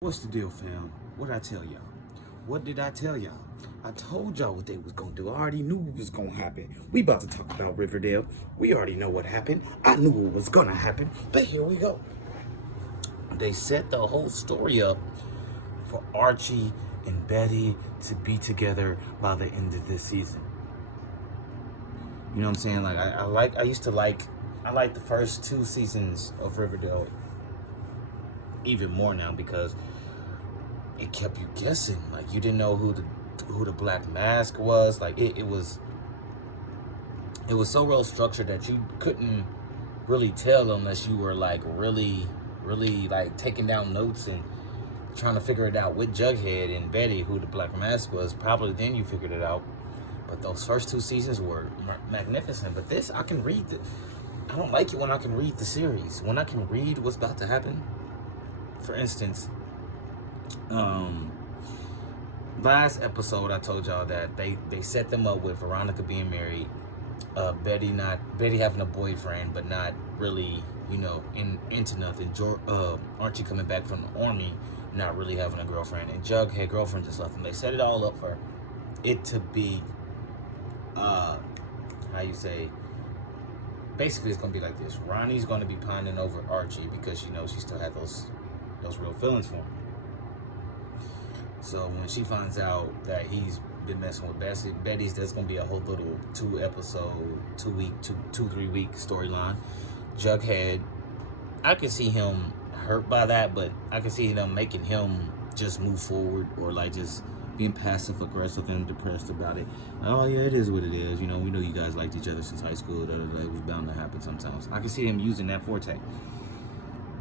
What's the deal, fam? What did I tell y'all? What did I tell y'all? I told y'all what they was gonna do. I already knew what was gonna happen. We about to talk about Riverdale. We already know what happened. I knew what was gonna happen, but here we go. They set the whole story up for Archie and Betty to be together by the end of this season. You know what I'm saying? Like I used to like the first two seasons of Riverdale even more now because it kept you guessing. Like you didn't know who the Black Mask was. Like it was so well structured that you couldn't really tell unless you were like really like taking down notes and trying to figure it out with Jughead and Betty who the Black Mask was. Probably then you figured it out. But those first two seasons were magnificent. But this, I can read I don't like it when I can read the series. When I can read what's about to happen. For instance, last episode I told y'all that they set them up with Veronica being married, Betty having a boyfriend but not really, into nothing. Archie coming back from the army, not really having a girlfriend, and Jughead girlfriend just left him. They set it all up for it to be, basically it's gonna be like this. Ronnie's gonna be pining over Archie because she knows she still had those real feelings for him. So when she finds out that he's been messing with Betty's, there's gonna be a whole little 2-3 week storyline. Jughead, I can see him hurt by that, but I can see them making him just move forward or like just being passive aggressive and depressed about it. Oh yeah, it is what it is. We know you guys liked each other since high school. It was bound to happen sometimes. I can see him using that forte,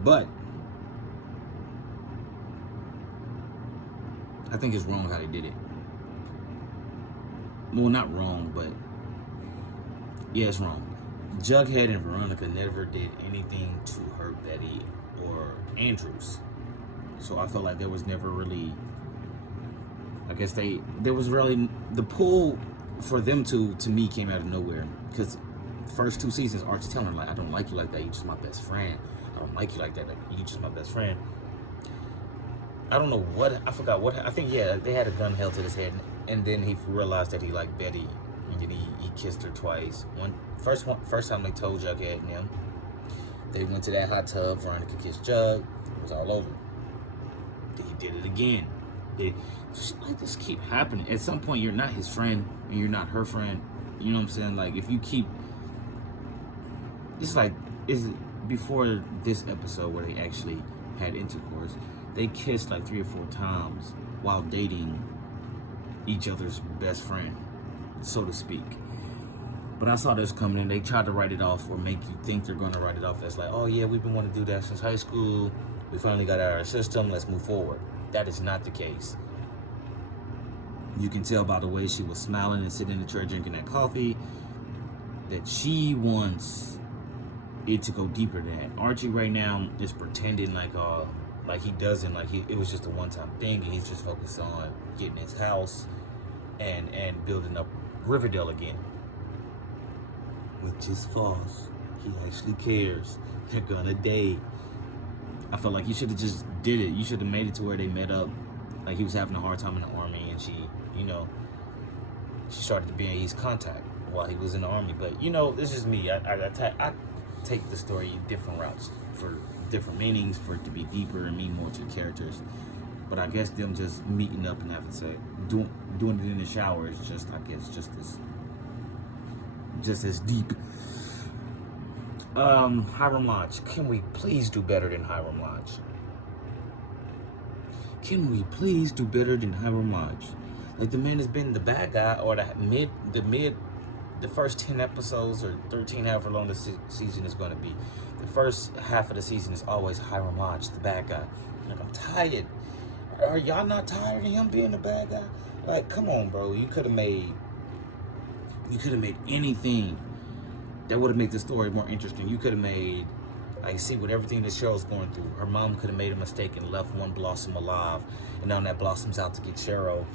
but I think it's wrong how they did it. Well, not wrong, but yeah, it's wrong. Jughead and Veronica never did anything to hurt Betty or Andrews. So I felt like there was never really, there was really, the pull for them to me came out of nowhere. Because first two seasons, Archie telling her, like, I don't like you like that, you just my best friend. I don't like you like that, you just my best friend. I don't know I forgot what, I think, yeah, they had a gun held to his head, and then he realized that he liked Betty, and then he kissed her twice. First time they told Jughead and them, they went to that hot tub, Veronica kissed Jug, it was all over. He did it again. Just like this keep happening. At some point, you're not his friend, and you're not her friend. You know what I'm saying? Like, if you keep, it's like, before this episode where they actually had intercourse, they kissed like 3 or 4 times while dating each other's best friend, so to speak. But I saw this coming and they tried to write it off or make you think they're going to write it off as like, oh yeah, we've been wanting to do that since high school. We finally got out of our system. Let's move forward. That is not the case. You can tell by the way she was smiling and sitting in the chair drinking that coffee that she wants it to go deeper than that. Archie right now is pretending like he doesn't, it was just a one-time thing, and he's just focused on getting his house and building up Riverdale again, which is false. He actually cares. They're gonna date. I felt like you should have just did it. You should have made it to where they met up. Like he was having a hard time in the army, and she started to be in his contact while he was in the army. But this is me. I take the story different routes for different meanings, for it to be deeper and mean more to the characters. But I guess them just meeting up and having sex, doing it in the shower is just, I guess, just as deep. Hiram Lodge. Can we please do better than Hiram Lodge? Can we please do better than Hiram Lodge? Like, the man has been the bad guy, or the first 10 episodes or 13, however long the season is going to be. The first half of the season is always Hiram Lodge, the bad guy. Like, I'm tired. Are y'all not tired of him being the bad guy? Like, come on, bro. You could have made anything that would have made the story more interesting. You could have made, see what everything the show's going through. Her mom could have made a mistake and left one Blossom alive, and now that Blossom's out to get Cheryl.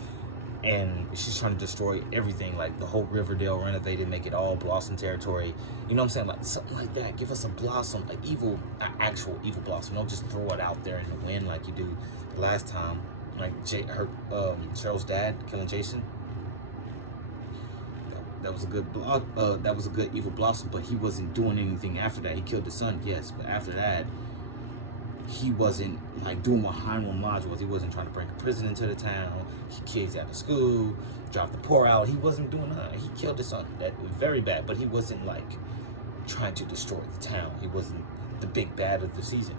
And she's trying to destroy everything, like the whole Riverdale, renovated, make it all Blossom territory. You know what I'm saying? Like something like that. Give us a Blossom, an actual evil Blossom. Don't just throw it out there in the wind like you do last time, like Cheryl's dad killing Jason. That was a good that was a good evil blossom, but he wasn't doing anything after that. He killed his son, yes, but after that, he wasn't like doing what Hiram Lodge was. He wasn't trying to bring a prison into the town, keep kids out of school, drive the poor out. He wasn't doing that. He killed his son. That was very bad, but he wasn't like trying to destroy the town. He wasn't the big bad of the season.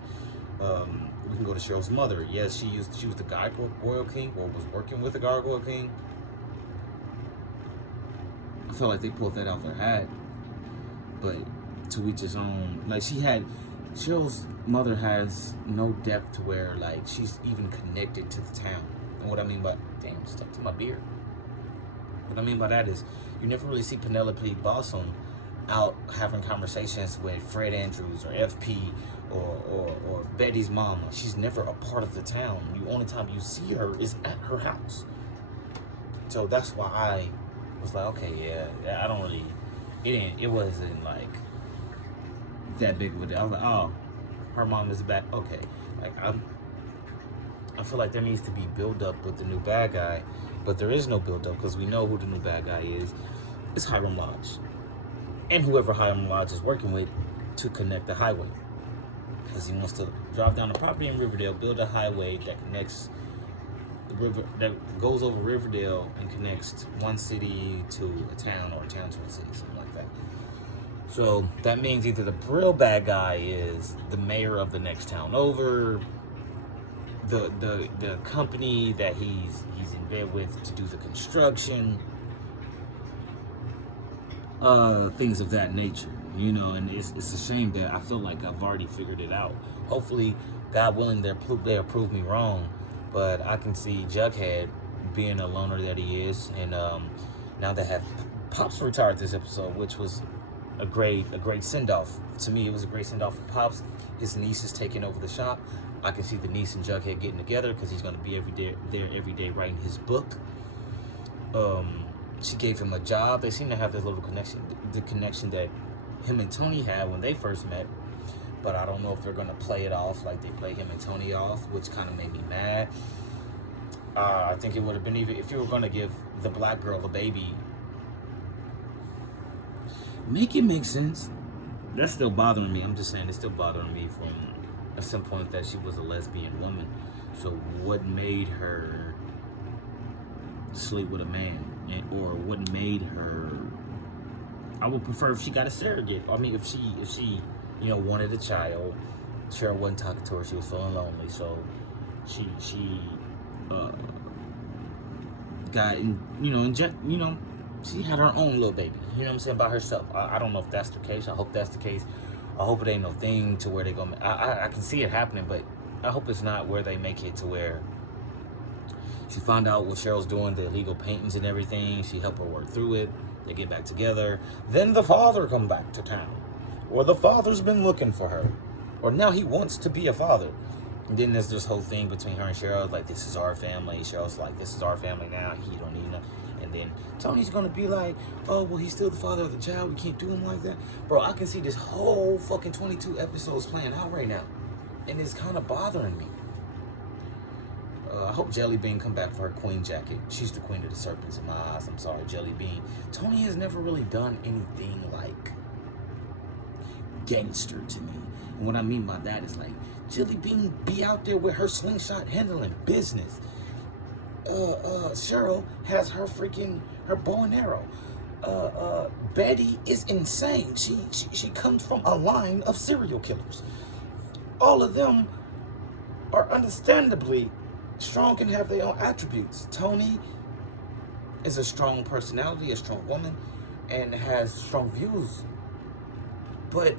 We can go to Cheryl's mother. Yes, she was the Gargoyle King, or was working with the Gargoyle King. I felt like they pulled that out their hat, but to each his own. Like Cheryl's mother has no depth to where like she's even connected to the town. And what I mean by stuck to my beard. What I mean by that is you never really see Penelope Blossom out having conversations with Fred Andrews or FP or Betty's mama. She's never a part of the town. The only time you see her is at her house. So that's why I was like, okay, yeah, I don't really, it wasn't like that big of a deal. I was like, oh, her mom is back. Okay, like I feel like there needs to be build up with the new bad guy, but there is no build up because we know who the new bad guy is. It's Hiram Lodge, and whoever Hiram Lodge is working with to connect the highway, because he wants to drive down the property in Riverdale, build a highway that connects the river, that goes over Riverdale and connects one city to a town, or a town to a city, something like that. So that means either the real bad guy is the mayor of the next town over, the company that he's in bed with to do the construction, things of that nature, you know. And it's a shame that I feel like I've already figured it out. Hopefully, God willing, they'll prove me wrong. But I can see Jughead being a loner that he is, and now they have Pops retired this episode, which was a great send-off. To me, it was a great send-off for Pops. His niece is taking over the shop. I can see the niece and Jughead getting together because he's going to be there every day writing his book. She gave him a job. They seem to have this little connection, the connection that him and Tony had when they first met. But I don't know if they're going to play it off like they play him and Tony off, which kind of made me mad. I think it would have been, even if you were going to give the black girl a baby, make it make sense. That's still bothering me. I'm just saying, it's still bothering me from at some point that she was a lesbian woman. So what made her sleep with a man? Or what made her... I would prefer if she got a surrogate. I mean, if she wanted a child. Cheryl wasn't talking to her. She was feeling lonely. So she got, she had her own little baby. You know what I'm saying? By herself. I don't know if that's the case. I hope that's the case. I hope it ain't no thing to where they go. I can see it happening, but I hope it's not where they make it to where she found out what Cheryl's doing, the illegal paintings and everything. She helped her work through it. They get back together. Then the father come back to town. Or the father's been looking for her. Or now he wants to be a father. And then there's this whole thing between her and Cheryl, like, this is our family. Cheryl's like, this is our family now. He don't need nothing. And then Tony's going to be like, oh, well, he's still the father of the child. We can't do him like that. Bro, I can see this whole fucking 22 episodes playing out right now. And it's kind of bothering me. I hope Jelly Bean come back for her queen jacket. She's the queen of the serpents in my eyes. I'm sorry, Jelly Bean. Tony has never really done anything like gangster to me. And what I mean by that is, like, Jelly Bean be out there with her slingshot handling business. Cheryl has her bow and arrow. Betty is insane. She comes from a line of serial killers. All of them are understandably strong and have their own attributes. Tony is a strong personality, a strong woman, and has strong views. But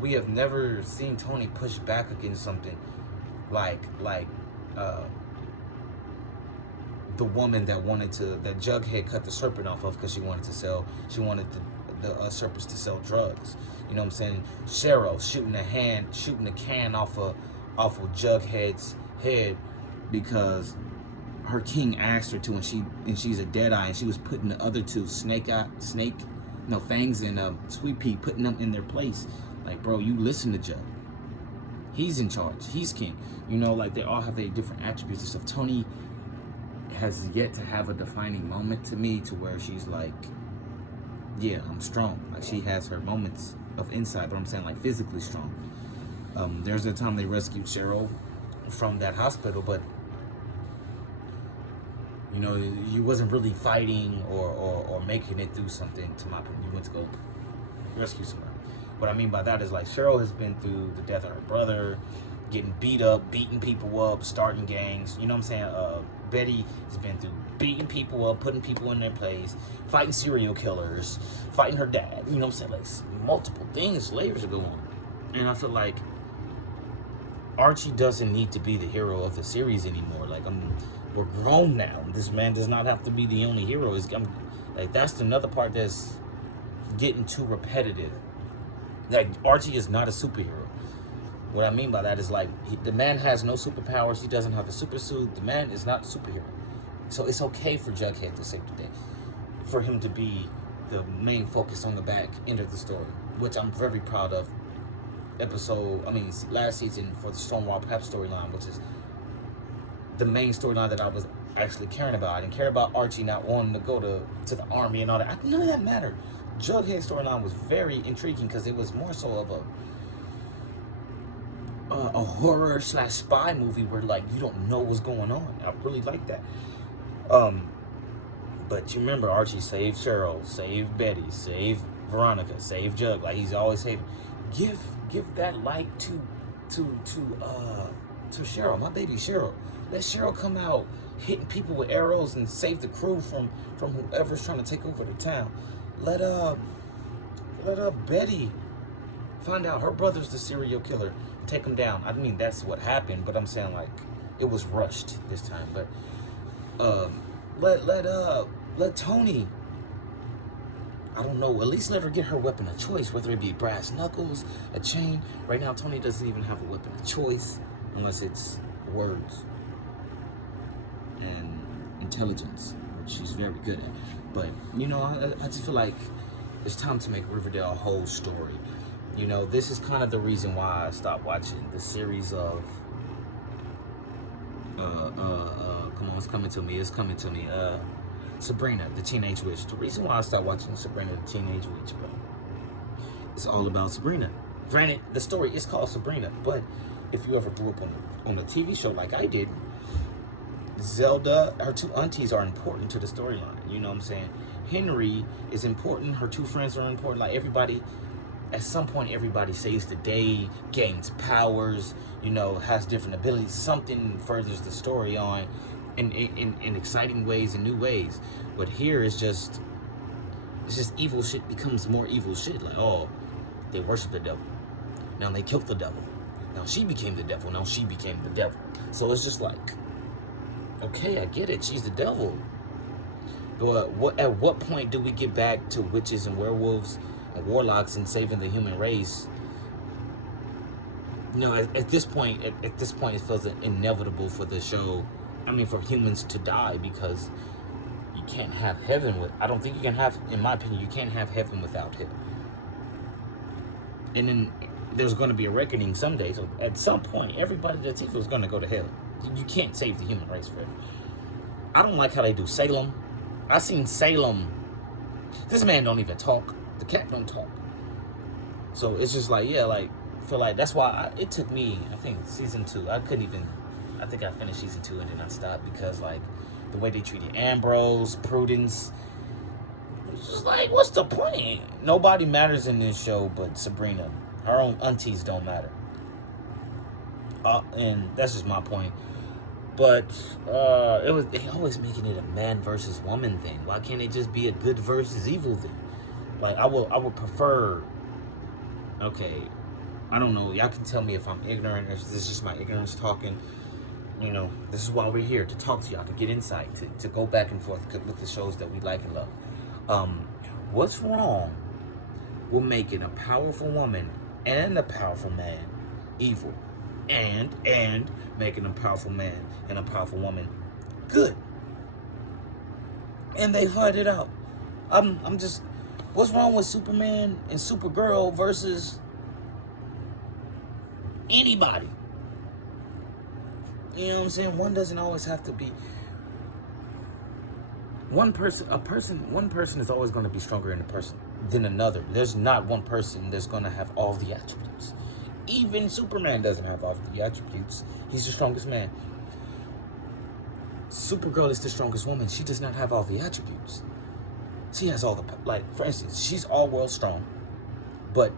we have never seen Tony push back against something like the woman that Jughead cut the serpent off of because she wanted the serpents to sell drugs. You know what I'm saying? Cheryl shooting a can off of Jughead's head because her king asked her to, and she's a Deadeye, and she was putting the other two, Fangs and Sweet Pea, putting them in their place. Like, bro, you listen to Jug. He's in charge. He's king. You know, like they all have their different attributes and stuff. Tony has yet to have a defining moment to me to where she's like, yeah, I'm strong. Like she has her moments of insight, but I'm saying like physically strong. There's a time they rescued Cheryl from that hospital, but you know, you wasn't really fighting or making it through something, to my opinion. You went to go rescue somebody. What I mean by that is like Cheryl has been through the death of her brother, getting beat up, beating people up, starting gangs. You know what I'm saying? Betty has been through beating people up, putting people in their place, fighting serial killers, fighting her dad. You know what I'm saying? Like multiple things, layers are going on. And I feel like Archie doesn't need to be the hero of the series anymore. Like we're grown now. This man does not have to be the only hero. Like that's another part that's getting too repetitive. Like Archie is not a superhero. What I mean by that is like the man has no superpowers. He doesn't have a super suit. The man is not a superhero. So it's okay for Jughead to save the day, for him to be the main focus on the back end of the story, which I'm very proud of. Last season for the Stonewall Prep storyline, which is the main storyline that I was actually caring about. I didn't care about Archie not wanting to go to the army and all that. None of that mattered. Jughead's storyline was very intriguing because it was more so of a horror / spy movie where like you don't know what's going on. I really like that. But you remember Archie saved Cheryl, saved Betty, saved Veronica, saved Jug. Like he's always saving. Give that light to Cheryl, my baby Cheryl. Let Cheryl come out hitting people with arrows and save the crew from whoever's trying to take over the town. Let Betty find out her brother's the serial killer. Take him down. I mean, that's what happened, but I'm saying like it was rushed this time. But let Tony, I don't know, at least let her get her weapon of choice, whether it be brass knuckles, a chain. Right now, Tony doesn't even have a weapon of choice unless it's words and intelligence, which she's very good at. But, you know, I just feel like it's time to make Riverdale a whole story. You know, this is kind of the reason why I stopped watching the series of come on, it's coming to me. Sabrina, the Teenage Witch. The reason why I stopped watching Sabrina, the Teenage Witch, bro, it's all about Sabrina. Granted, the story is called Sabrina, but if you ever grew up on a TV show like I did, Zelda, her two aunties are important to the storyline. You know what I'm saying? Henry is important. Her two friends are important. Like everybody, at some point, everybody saves the day, gains powers, you know, has different abilities. Something furthers the story on in exciting ways and new ways. But here it's just evil shit becomes more evil shit. Like, oh, they worship the devil. Now they killed the devil. Now she became the devil. Now she became the devil. So it's just like, okay, I get it. She's the devil. But at what point do we get back to witches and werewolves and warlocks and saving the human race? You know, at this point, it feels inevitable for the show. I mean, for humans to die, because you can't have heaven with. I don't think you can have, in my opinion, you can't have heaven without hell. And then there's going to be a reckoning someday. So at some point, everybody that's evil is going to go to hell. You can't save the human race forever. I don't like how they do Salem. I seen Salem. This man don't even talk. The cat don't talk. So it's just like, yeah, like, feel like that's why it took me, I think, season 2. I think I finished season 2 and then I stopped because, like, the way they treated Ambrose, Prudence, it's just like, what's the point? Nobody matters in this show but Sabrina. Her own aunties don't matter. And that's just my point. But they always making it a man versus woman thing. Why can't it just be a good versus evil thing? Like, I would prefer. Okay, I don't know. Y'all can tell me if I'm ignorant. If this is just my ignorance talking. You know, this is why we're here, to talk to y'all, to get insight, to go back and forth with the shows that we like and love. What's wrong with making a powerful woman and a powerful man evil, and making a powerful man and a powerful woman good? And they fight it out. I'm just, what's wrong with Superman and Supergirl versus anybody. You know what I'm saying? One doesn't always have to be. One person is always going to be stronger than another. There's not one person that's going to have all the attributes. Even Superman doesn't have all the attributes. He's the strongest man. Supergirl is the strongest woman. She does not have all the attributes. She has all the, like, for instance, she's all world strong, but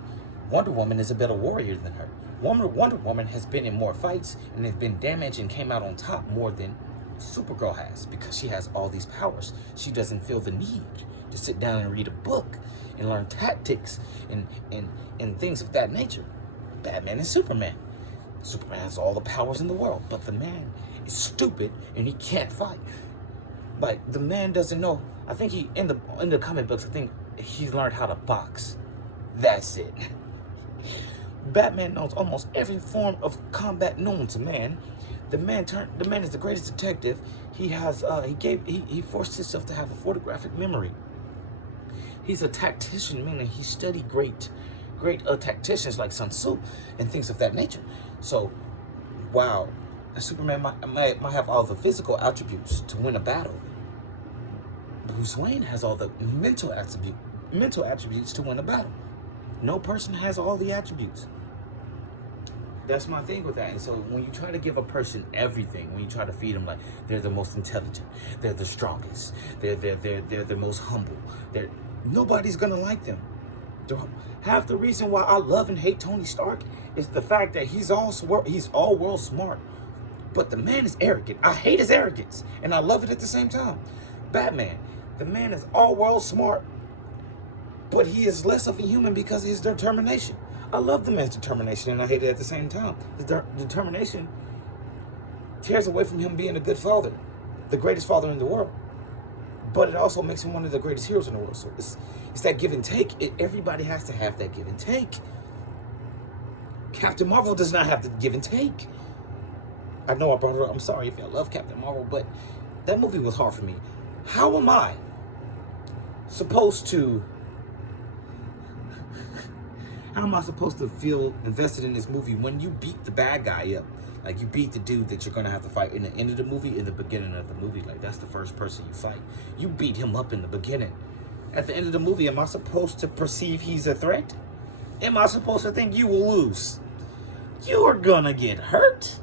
Wonder Woman is a better warrior than her. Wonder Woman has been in more fights and has been damaged and came out on top more than Supergirl has, because she has all these powers. She doesn't feel the need to sit down and read a book and learn tactics and things of that nature. Batman and Superman. Superman has all the powers in the world, but the man is stupid and he can't fight. Like, the man doesn't know. I think he in the comic books, I think he's learned how to box. That's it. Batman knows almost every form of combat known to man. The man is the greatest detective. He forced himself to have a photographic memory. He's a tactician, meaning he studied great tacticians like Sun Tzu and things of that nature. So, wow, Superman might have all the physical attributes to win a battle. Bruce Wayne has all the mental attributes to win a battle. No person has all the attributes. That's my thing with that. And so when you try to give a person everything, when you try to feed them like they're the most intelligent, they're the strongest, they're the most humble, nobody's gonna like them. Half the reason why I love and hate Tony Stark is the fact that he's all world smart, but the man is arrogant. I hate his arrogance, and I love it at the same time. Batman, the man is all world smart, but he is less of a human because of his determination. I love the man's determination, and I hate it at the same time. His determination tears away from him being a good father, the greatest father in the world. But it also makes him one of the greatest heroes in the world. So it's that give and take. Everybody has to have that give and take. Captain Marvel does not have the give and take. I know I brought her up. I'm sorry if I love Captain Marvel, but that movie was hard for me. How am I supposed to feel invested in this movie when you beat the bad guy up? Like, you beat the dude that you're going to have to fight in the end of the movie, in the beginning of the movie. Like, that's the first person you fight. You beat him up in the beginning. At the end of the movie, am I supposed to perceive he's a threat? Am I supposed to think you will lose? You're going to get hurt?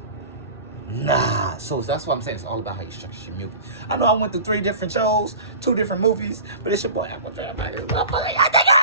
Nah. So that's what I'm saying. It's all about how you structure your movie. I know I went through 3 different shows, 2 different movies, but it's your boy Apple Trap.